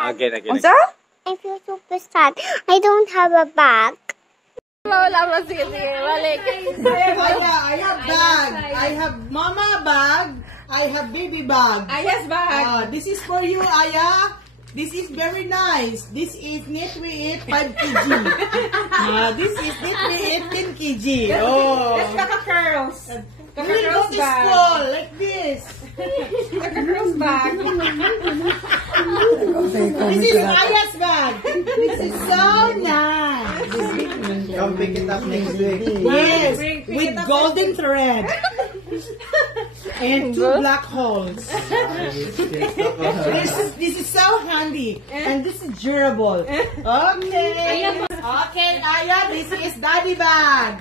Again. Unsa? I feel super sad. I don't have a bag. Wala mo, sige, balik. I have bag. I have mama bag. I have baby bag. Ayas bag. This is for you, Aya. This is very nice. This is Knit We Eat 5 kg. This is Knit We Eat 10 kg. Oh. That's kaka-curls. Kaka-curls bag. Small, like this. Kaka-curls bag. This is Aya's bag. This is so nice. Come pick it up next week. Yes, with golden thread. And 2 black holes. This is so handy. And this is durable. Okay. Okay, Aya, this is daddy bag.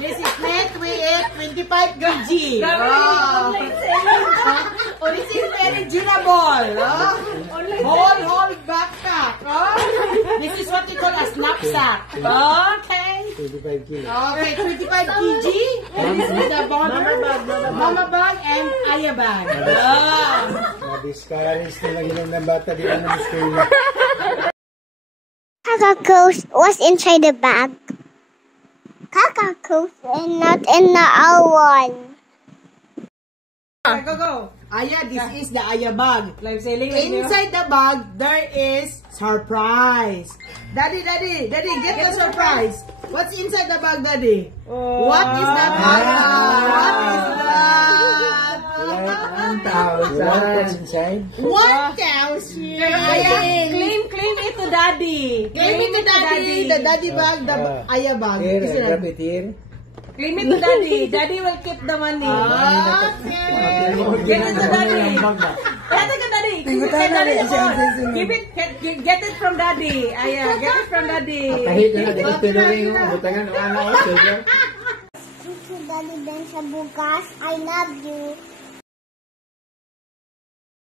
This is Knit We Eat 25 kg. Oh, this is very durable. Whole backpack. This is what we call a knapsack. Okay. 25 kilos. Okay, 25 kg. And this is the mama bag and Aya bag. Na-discourage na lang yun ng bata di lang ng school. Kakakos was inside the bag. Kakakos and not in the owl. Go. Aya, this is the Aya bag. Live selling. Inside the bag, there is surprise. Daddy, get the surprise. What's inside the bag, Daddy? What is that? What is that? 1,000 inside. 1,000. Claim it to daddy. Claim it to daddy. The daddy bag, the Aya bag. Is it Grab right? it here. Claim it to daddy. Daddy will keep the money. Okay. Get it to daddy. Get it to daddy. Get it from daddy. Aya, get it from daddy. Kahit na dito tinuring mo, butangan ng anak ko. Thank you, Daddy Ben, sa bukas. I love you.